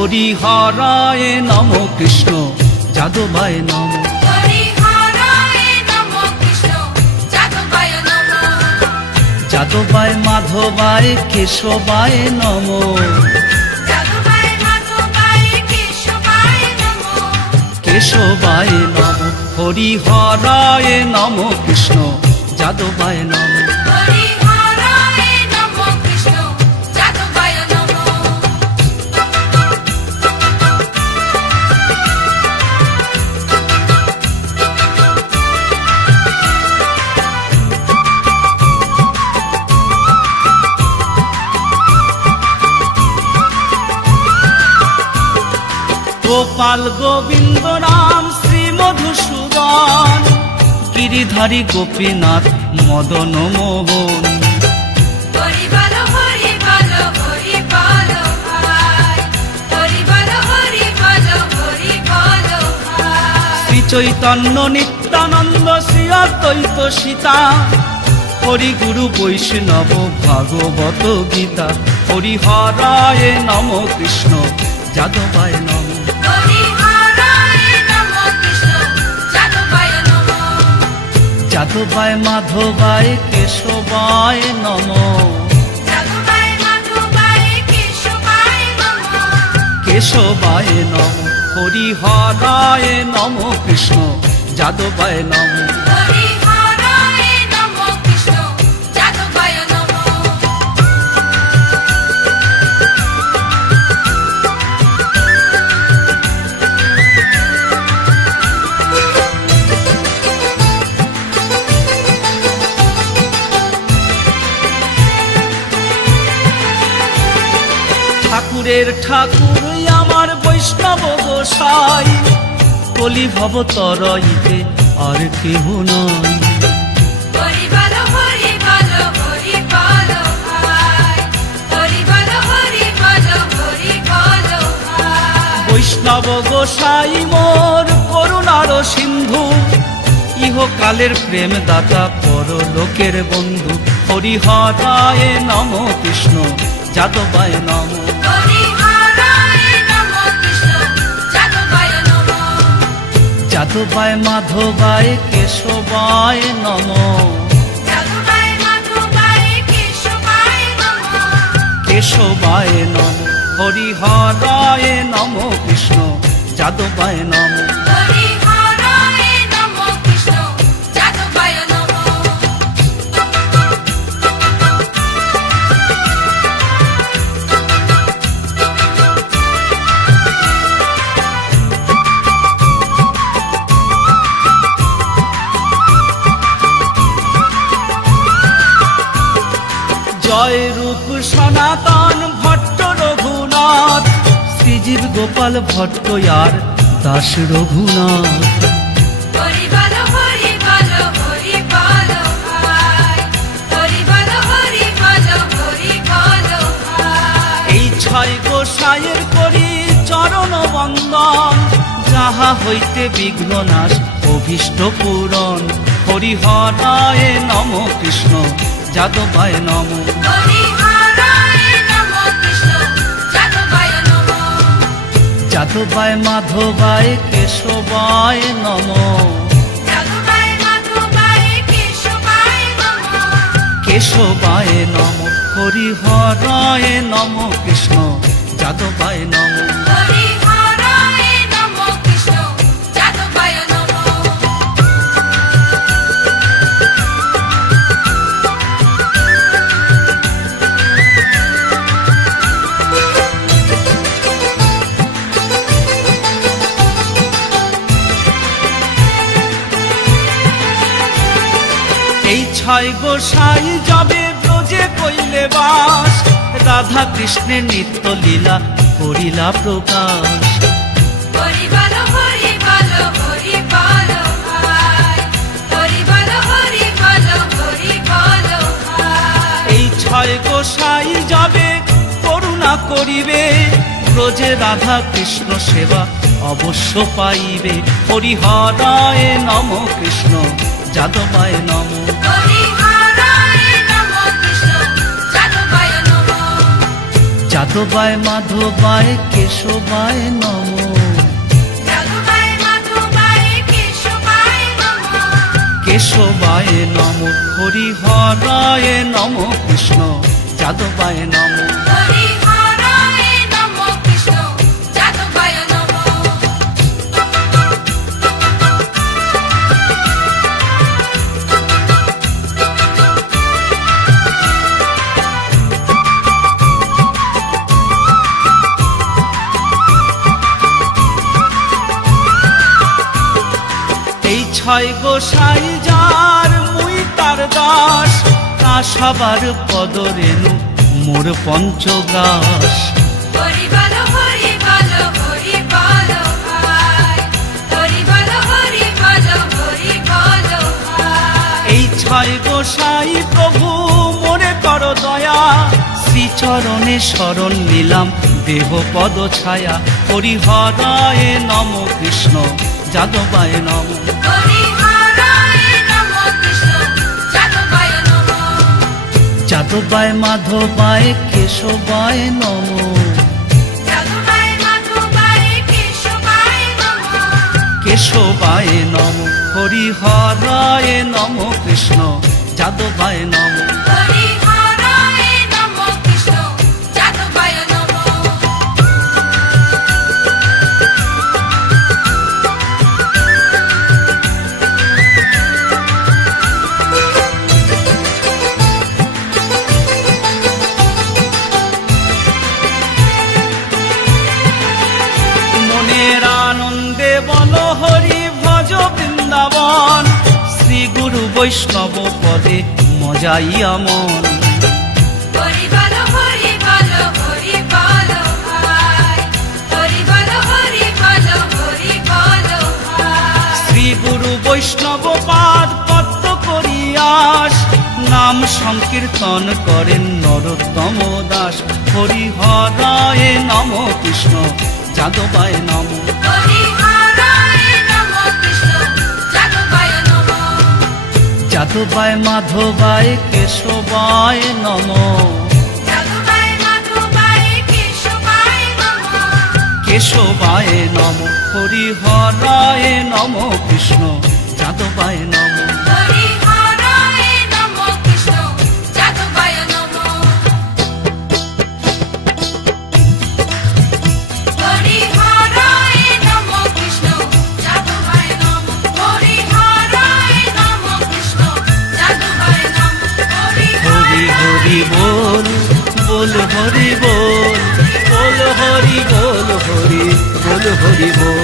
হরিহরায় নম কৃষ্ণ যাদবায় নম। যাদবায় মাধবায় কেশবায় নম। কেশবায় নম। হরিহরায় নম কৃষ্ণ যাদবায় নম। গোপাল গোবিন্দ রাম শ্রী মধুসূদন, গিরিধারী গোপীনাথ মদন মোহন। শ্রী চৈতন্য নিত্যানন্দ শ্রী অদ্বৈত সীতা, হরি গুরু বৈষ্ণব ভাগবত গীতা। হরিহরায় নম কৃষ্ণ যাদবায় নম। যাদবায় মাধবায় কেশবায় নম। কেশবায় নম। হরিহরায় নম কৃষ্ণ যাদবায় নম। ঠাকুরের ঠাকুর আমার বৈষ্ণব গোসাই, কলি ভব তরইতে আর কেহ নয়। বৈষ্ণব গোসাই মোর করুণার সিন্ধু, ইহকালের প্রেম দাতা পরলোকের বন্ধু। হরিহরায় নম কৃষ্ণ যাদবায় নম। যাদবায় মাধবায় কেশবায় নম। কেশবায় নম। হরিহরায় নম কৃষ্ণ যাদবায় নম। জয় রূপ সনাতন ভট্ট রঘুনাথ, শ্রীজীব গোপাল ভট্ট আর দাস রঘুনাথ। এই ছয় গোসাইয়ের করি চরণ বন্দন, যাহা হইতে বিঘ্ন নাশ অভীষ্ট পূরণ। হরিহরায় নম কৃষ্ণ যাদবায় নম। যাদবায় মাধবায় কেশবায় নম। কেশবায় নম। হরিহরায় নম কৃষ্ণ যাদবায় নম। এই ছয় গোসাই যাবে ব্রজে কইলে বাস, রাধা কৃষ্ণের নিত্য লীলা করিলা প্রকাশ। এই ছয় গোসাই যাবে করুণা করিবে, ব্রজে রাধা কৃষ্ণ সেবা অবশ্য পাইবে। হরিহরায় নম কৃষ্ণ যাদবায় নম। যাদবায় মাধবায় কেশবায় নমো, যাদবায় মাধবায় কেশবায় নমঃ, কেশবায় নমো, হরিহরায় নমো, কৃষ্ণ যাদবায় নমো। হরিহরায় নমঃ, কৃষ্ণ যাদবায় নমঃ। এই ছয় গোসাই যার মুই তার দাস, তা সবার পদরেণু মোর পঞ্চগ্রাস। হরি বলো হরি বলো হরি বলো ভাই, হরি বলো হরি বলো হরি বলো ভাই। এই ছয় গোসাই প্রভু মোরে কর দয়া, শ্রীচরণে শরণ নিলাম দেহ পদ ছায়া। হরিহরায় নম কৃষ্ণ যাদবায় নম, হরিহরায় নমঃ, কৃষ্ণ যাদবায় নমঃ। যাদবায় মাধবায় কেশবায় নম, যাদবায় মাধবায় কেশবায় নমঃ, কেশবায় নম। হরিহরায় নম কৃষ্ণ যাদবায় নম। হরিহরায় নমঃ, কৃষ্ণ যাদবায় নমঃ। মনের আনন্দে বল হরি ভজ বৃন্দাবন, শ্রী গুরু বৈষ্ণব পদে মজাইয়া মন। হরি বলো হরি বলো হরি বলো ভাই, হরি বলো হরি বলো হরি বলো ভাই। শ্রী গুরু বৈষ্ণব পাদ পদ্ম করিয়াস, নাম সংকীর্তন করেন নরোত্তম দাস। হরিহরায় নম কৃষ্ণ যাদবায় নম, হরিহরায় নমঃ, কৃষ্ণ যাদবায় নমঃ। যাদবায় মাধবায় কেশবায় নম, যাদবায় মাধবায় কেশবায় নমঃ, কেশবায় নম। হরিহরায় নম কৃষ্ণ যাদবায় নম। হরিহরায় নমঃ, কৃষ্ণ যাদবায় নমঃ। হরিহরায় নমঃ, কৃষ্ণ যাদবায় নমঃ। হরিহরায় নমঃ, কৃষ্ণ যাদবায় নমঃ। হরি হরি বল বল হরি বল, বল হরি বল হরি বল হরি বল।